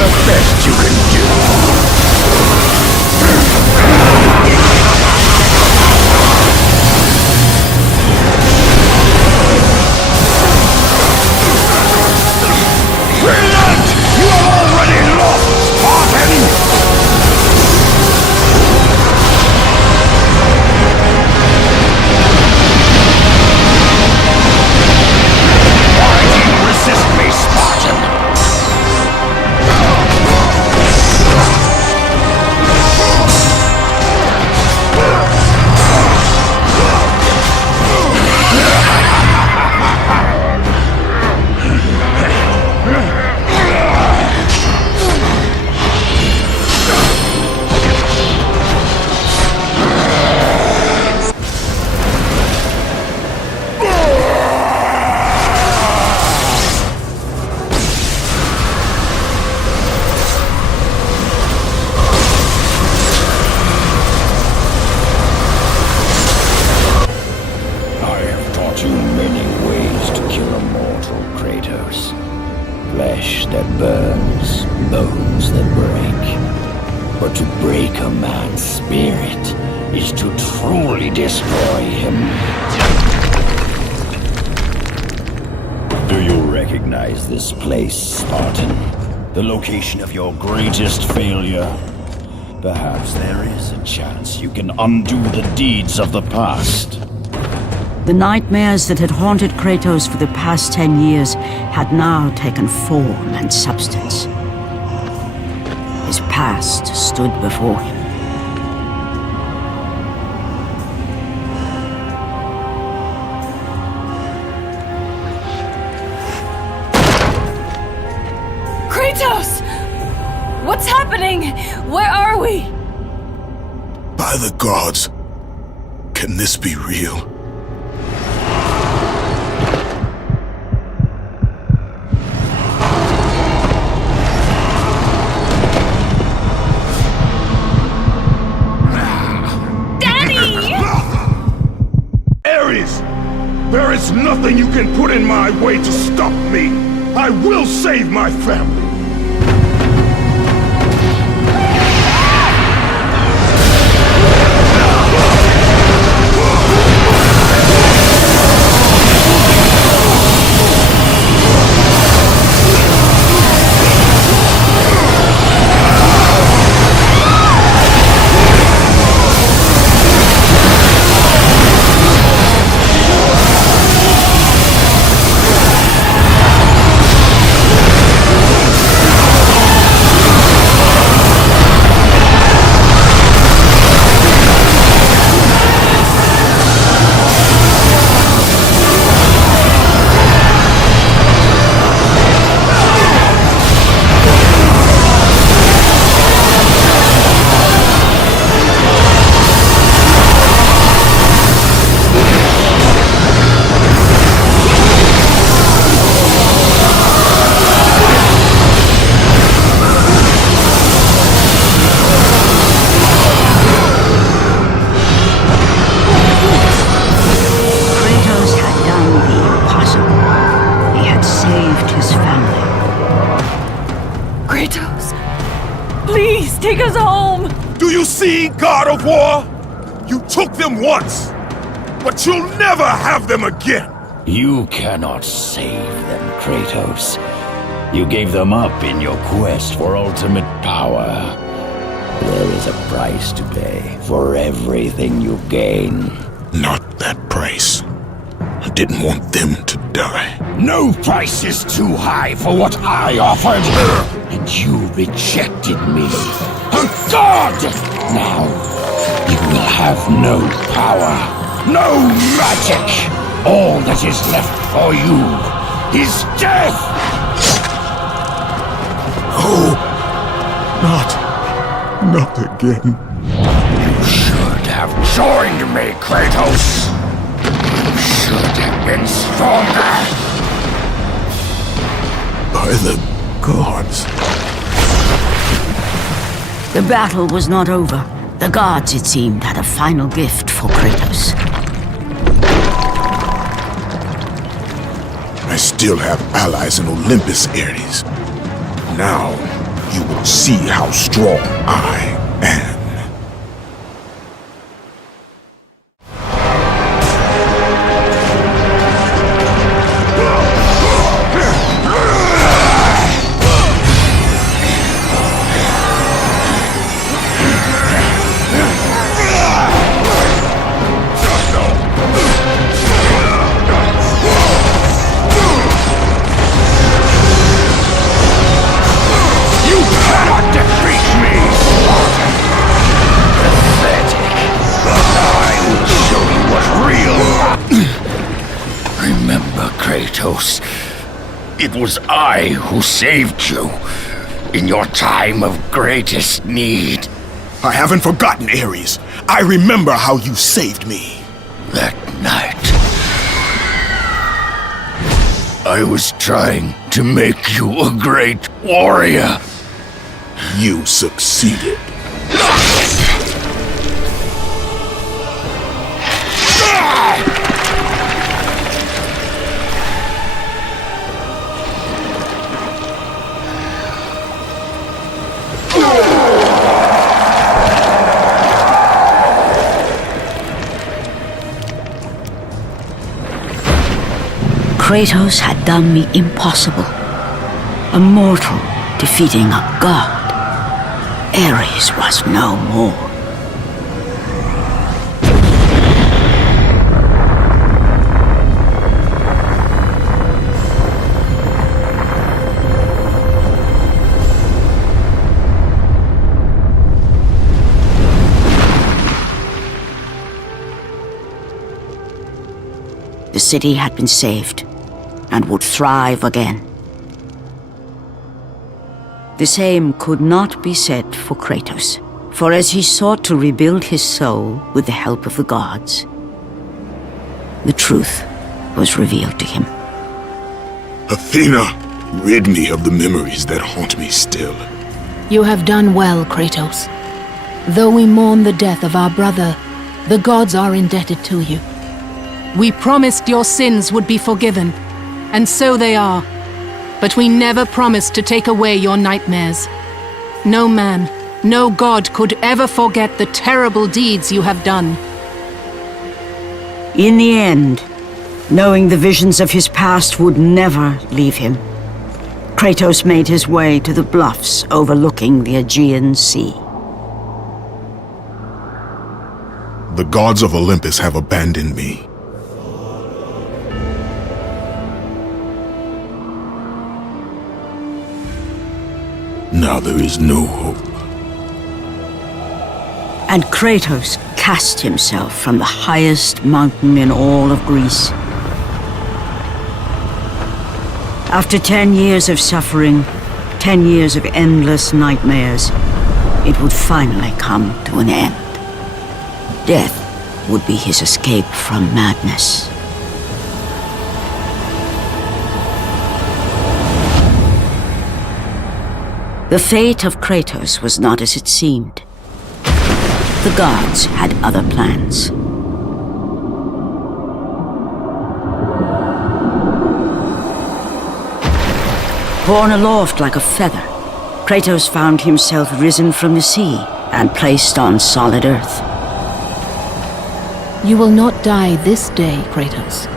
the best you can do. Relent! You are already lost, Spartan! Why do you resist me, Spartan? Flesh that burns, bones that break. But to break a man's spirit is to truly destroy him. Do you recognize this place, Spartan? The location of your greatest failure? Perhaps there is a chance you can undo the deeds of the past. The nightmares that had haunted Kratos for the past 10 years had now taken form and substance. His past stood before him. Kratos! What's happening? Where are we? By the gods, can this be real? There is nothing you can put in my way to stop me. I will save my family. Take us home! Do you see, God of War? You took them once, but you'll never have them again! You cannot save them, Kratos. You gave them up in your quest for ultimate power. There is a price to pay for everything you gain. Not that price. I didn't want them to die. No price is too high for what I offered! And you rejected me. A god! Now, you will have no power, no magic. All that is left for you is death! Oh, not again. You should have joined me, Kratos. You should have been stronger. By the gods. The battle was not over. The gods, it seemed, had a final gift for Kratos. I still have allies in Olympus, Ares. Now, you will see how strong I am. Kratos, it was I who saved you in your time of greatest need. I haven't forgotten, Ares. I remember how you saved me. That night, I was trying to make you a great warrior. You succeeded. Kratos had done the impossible. A mortal defeating a god. Ares was no more. The city had been saved and would thrive again. The same could not be said for Kratos, for as he sought to rebuild his soul with the help of the gods, the truth was revealed to him. Athena, rid me of the memories that haunt me still. You have done well, Kratos. Though we mourn the death of our brother, the gods are indebted to you. We promised your sins would be forgiven, and so they are. But we never promised to take away your nightmares. No man, no god could ever forget the terrible deeds you have done. In the end, knowing the visions of his past would never leave him, Kratos made his way to the bluffs overlooking the Aegean Sea. The gods of Olympus have abandoned me. Now there is no hope. And Kratos cast himself from the highest mountain in all of Greece. After 10 years of suffering, 10 years of endless nightmares, it would finally come to an end. Death would be his escape from madness. The fate of Kratos was not as it seemed. The gods had other plans. Borne aloft like a feather, Kratos found himself risen from the sea and placed on solid earth. You will not die this day, Kratos.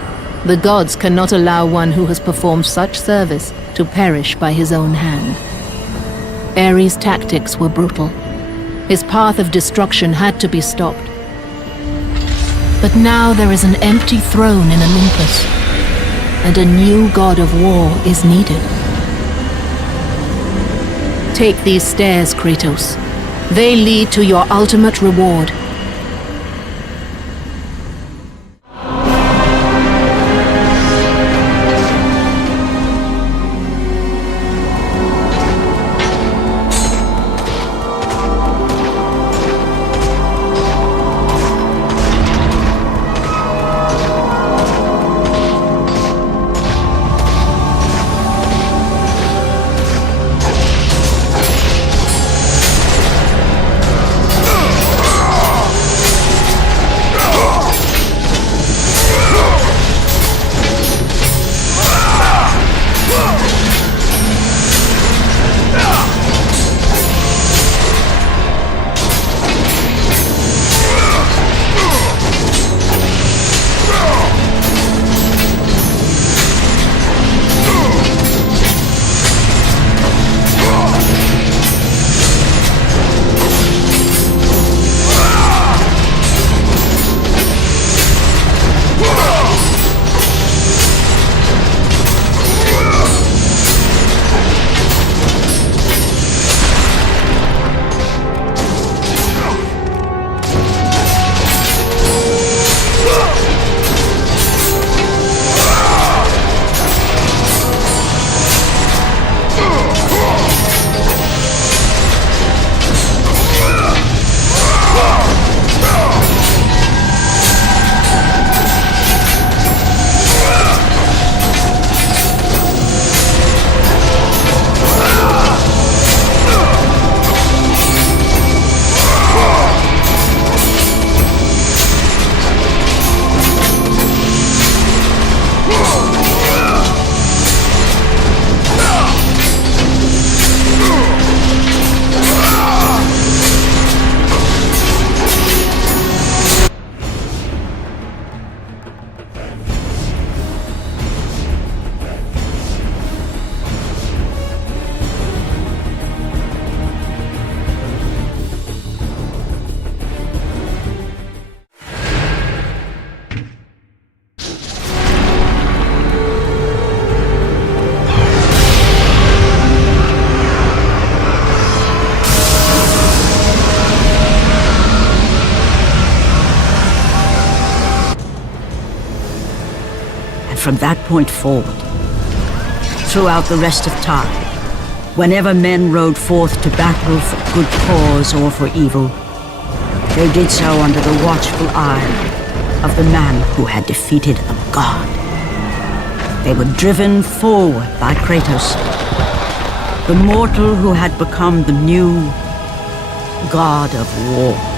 The gods cannot allow one who has performed such service to perish by his own hand. Ares' tactics were brutal. His path of destruction had to be stopped. But now there is an empty throne in Olympus, and a new god of war is needed. Take these stairs, Kratos. They lead to your ultimate reward. from that point forward. Throughout the rest of time, whenever men rode forth to battle for good cause or for evil, they did so under the watchful eye of the man who had defeated a god. They were driven forward by Kratos, the mortal who had become the new god of war.